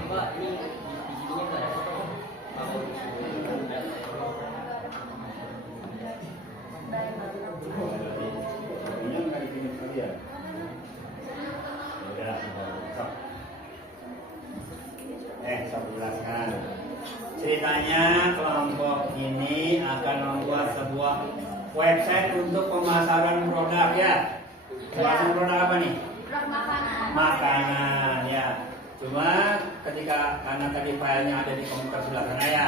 Mbak, ini di sininya nggak ada foto. Punya nggak dikirim kalian? Udah, Sob. Sob jelaskan. Ceritanya kelompok ini akan membuat sebuah website untuk pemasaran produk ya. Pemasaran produk apa nih? Produk makanan. Makanan ya. Cuma ketika karena tadi filenya ada di komputer sebelah sana ya,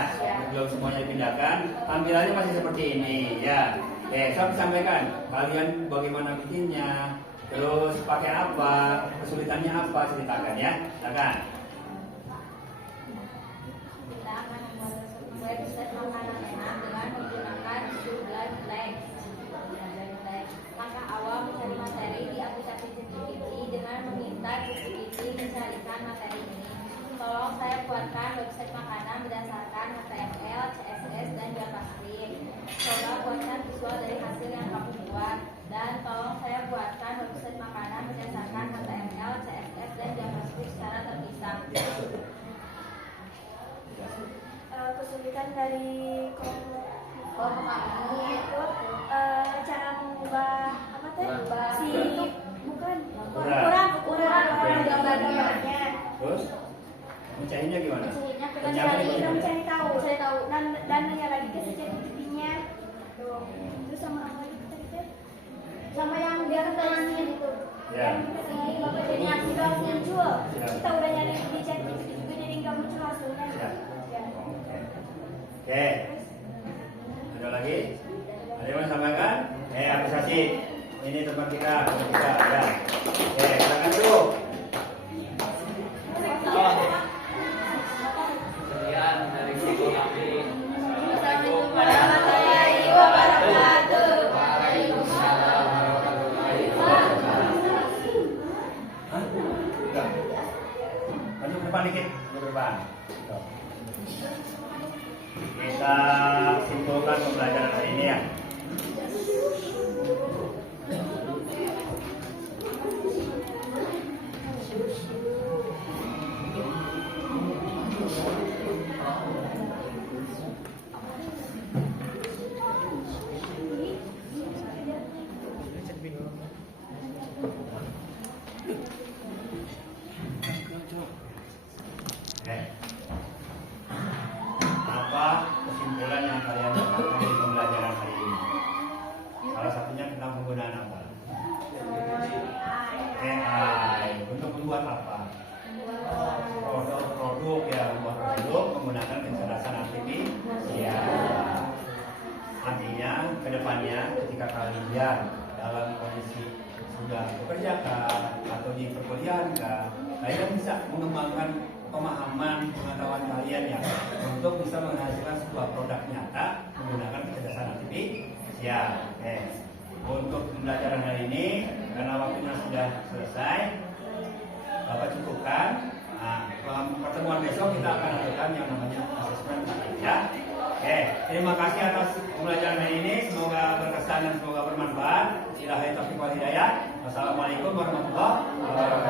belum semuanya dipindahkan, tampilannya masih seperti ini ya. Saya sampaikan kalian bagaimana bikinnya, terus pakai apa, kesulitannya apa, ceritakan ya. Silakan. Kita akan membuat website makanan enak dengan menggunakan Sugar Flex. Langkah awal mencari materi di aplikasi ChatGPT dengan meminta ChatGPT mencarikan materi ini. Tolong saya buatkan website makanan berdasarkan HTML, CSS, dan JavaScript. Coba buatkan visual dari hasil yang kamu buat. Dan tolong saya buatkan website makanan berdasarkan HTML, CSS, dan JavaScript secara terpisah. Kesulitan dari kelompok kami itu cara mengubah apa teh bukan ukuran gambar-gambarnya. Terus mencarinya gimana? Mencari tahu dan nanya lagi ke ChatGPT-nya. Terus sama apa lagi tadi teh? Sama yang dia keterangannya itu. Ya. Si bapak jadi sudah muncul. Kita udah nyari di ChatGPT juga jadi nggak muncul hasilnya. Ya. Ya. Oke. Ada lagi? Ada yang mau sampaikan? Apresiasi. Ini teman kita ya. Silakan dulu. Kemudian dari sisi kami. Assalamualaikum warahmatullahi wabarakatuh. Waalaikumsalam warahmatullahi wabarakatuh. Hah? Enggak. Maju ke depan dikit. Maju ke depan. Kita simpulkan pembelajaran hari ini ya. Apa kesimpulan yang kalian dapatkan dari pembelajaran hari ini? Salah satunya tentang penggunaan apa? AI. Untuk membuat apa? Produk ya, membuat produk menggunakan kecerdasan artifisial. Artinya kedepannya ketika kalian dalam kondisi sudah bekerja atau di perkuliahan kalian bisa mengembangkan pemahaman pengetahuan kalian ya untuk bisa menghasilkan sebuah produk nyata menggunakan kecerdasan artifisial. Untuk pembelajaran hari ini karena waktunya sudah selesai, Bapak cukupkan. Pertemuan besok kita akan lakukan yang namanya asesmen ya. Oke, terima kasih atas pembelajaran ini. Semoga berkesan dan semoga bermanfaat. Ilahi taufiq wal hidayah. Wassalamualaikum warahmatullahi wabarakatuh.